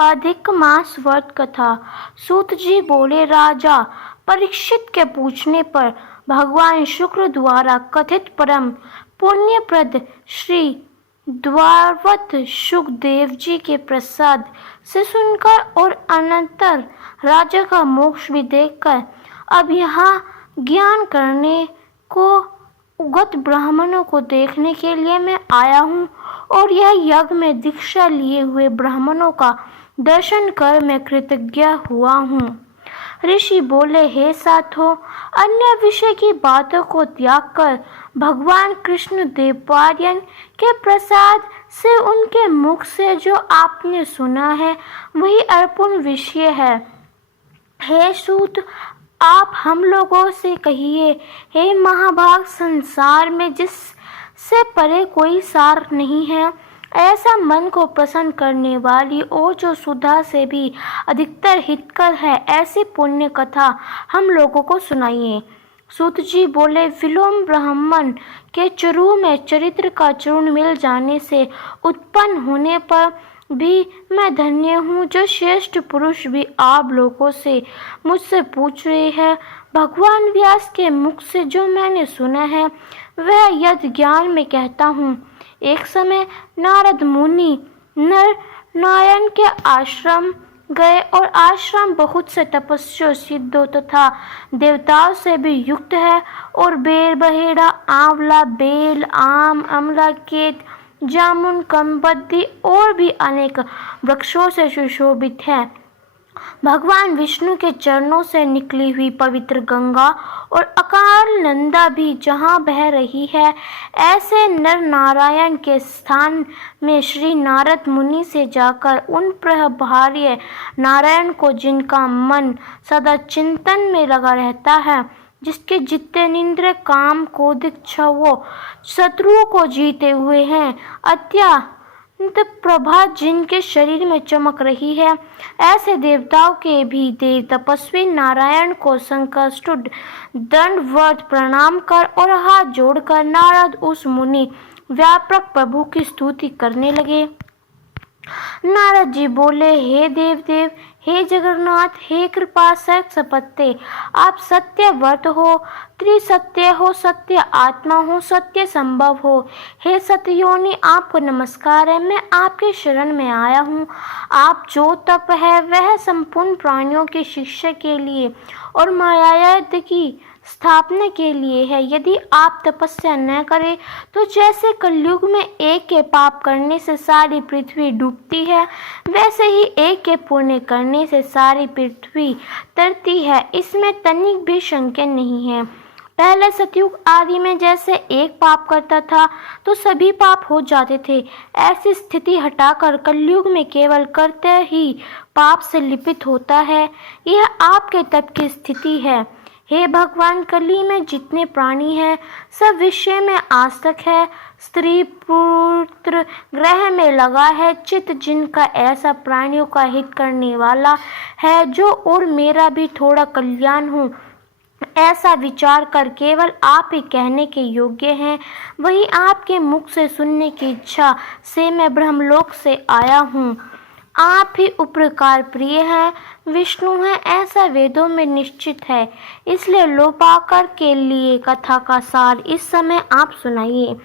अधिक मास व्रत कथा। सूत जी बोले, राजा परीक्षित के पूछने पर भगवान शुक्र द्वारा कथित परम पुण्यप्रद श्री द्वारवत सुखदेव जी के प्रसाद से सुनकर और अनंतर राजा का मोक्ष भी देखकर अब यहाँ ज्ञान करने को उगत ब्राह्मणों को देखने के लिए मैं आया हूँ और यह यज्ञ में दीक्षा लिए हुए ब्राह्मणों का दर्शन कर मैं कृतज्ञ हुआ हूँ। ऋषि बोले, हे साधो, अन्य विषय की बातों को त्याग कर भगवान कृष्ण देवपार्यन के प्रसाद से उनके मुख से जो आपने सुना है वही अर्पण विषय है। हे सूत, आप हम लोगों से कहिए, हे महाभाग, संसार में जिससे परे कोई सार नहीं है, ऐसा मन को प्रसन्न करने वाली और जो सुधा से भी अधिकतर हितकर है, ऐसी पुण्य कथा हम लोगों को सुनाइए। सूत जी बोले, विलोम ब्राह्मण के चरु में चरित्र का चूर्ण मिल जाने से उत्पन्न होने पर भी मैं धन्य हूँ। जो श्रेष्ठ पुरुष भी आप लोगों से मुझसे पूछ रहे हैं, भगवान व्यास के मुख से जो मैंने सुना है वह यद ज्ञान में कहता हूँ। एक समय नारद मुनि नर नारायण के आश्रम गए और आश्रम बहुत से तपस्वियों, सिद्धों तथा देवताओं से भी युक्त है और बेर, बहेड़ा, आंवला, बेल, आम, अमला, केत, जामुन, कमबद्दी और भी अनेक वृक्षों से सुशोभित है। भगवान विष्णु के चरणों से निकली हुई पवित्र गंगा और अकाल नंदा भी जहाँ बह रही है, ऐसे नर नारायण के स्थान में श्री नारद मुनि से जाकर उन प्रभार्य नारायण को, जिनका मन सदा चिंतन में लगा रहता है, जिसके जितेंद्र काम क्रोध छवों शत्रुओं को जीते हुए हैं, अत्यंत प्रभा जिनके शरीर में चमक रही है, ऐसे देवताओं के भी देव तपस्वी नारायण को संकष्ट दंडवत प्रणाम कर और हाथ जोड़कर नारद उस मुनि व्यापक प्रभु की स्तुति करने लगे। नारद जी बोले, हे देव, हे जगन्नाथ, हे कृपा सपत्ते, आप सत्य व्रत हो, त्रिसत्य हो, सत्य आत्मा हो, सत्य संभव हो। हे सतयोनि, आपको नमस्कार है। मैं आपके शरण में आया हूँ। आप जो तप है वह संपूर्ण प्राणियों की शिक्षा के लिए और मायायद की स्थापना के लिए है। यदि आप तपस्या न करें तो जैसे कलयुग में एक के पाप करने से सारी पृथ्वी डूबती है, वैसे ही एक के पुण्य करने से सारी पृथ्वी तरती है। इसमें तनिक भी शंका नहीं है। पहले सतयुग आदि में जैसे एक पाप करता था तो सभी पाप हो जाते थे, ऐसी स्थिति हटाकर कलयुग में केवल कर्ता ही पाप से लिपित होता है। यह आपके तप की स्थिति है। हे भगवान, कली में जितने प्राणी हैं सब विषय में आसक्त है, स्त्री पुत्र ग्रह में लगा है, चित्त जिनका ऐसा प्राणियों का हित करने वाला है, जो और मेरा भी थोड़ा कल्याण हो, ऐसा विचार कर केवल आप ही कहने के योग्य हैं। वही आपके मुख से सुनने की इच्छा से मैं ब्रह्मलोक से आया हूँ। आप ही उपकार प्रिय हैं, विष्णु हैं, ऐसा वेदों में निश्चित है। इसलिए लोपाकर के लिए कथा का सार इस समय आप सुनाइए,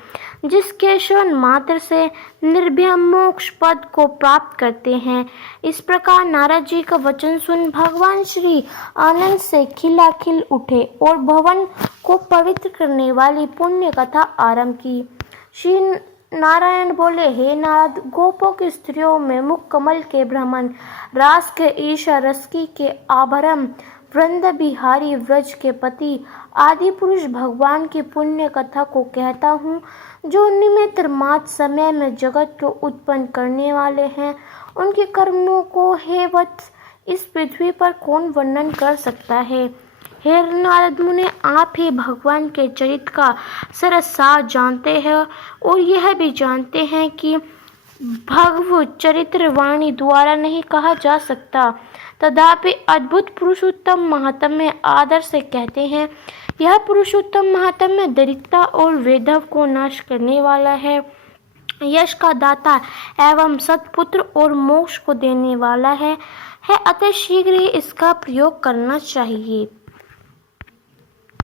जिसके श्रवण मात्र से निर्भय मोक्ष पद को प्राप्त करते हैं। इस प्रकार नारद जी का वचन सुन भगवान श्री आनंद से खिलाखिल उठे और भवन को पवित्र करने वाली पुण्य कथा आरंभ की। श्री नारायण बोले, हे नारद, गोपों की स्त्रियों में मुख कमल के भ्रमण, रास के ईशा, रसकी के आभरण, वृंद बिहारी, व्रज के पति आदि पुरुष भगवान की पुण्य कथा को कहता हूँ, जो निमित्त मात्र समय में जगत को उत्पन्न करने वाले हैं। उनके कर्मों को हे वत्स इस पृथ्वी पर कौन वर्णन कर सकता है। हे नारद मुनि, आप ही भगवान के चरित्र का सरसार जानते हैं और यह भी जानते हैं कि भगवत चरित्र वाणी द्वारा नहीं कहा जा सकता। तथापि अद्भुत पुरुषोत्तम महात्म्य आदर से कहते हैं। यह पुरुषोत्तम महात्म्य दरिद्रता और वेधव को नाश करने वाला है। यश का दाता एवं सत्पुत्र और मोक्ष को देने वाला है अतः शीघ्र ही इसका प्रयोग करना चाहिए।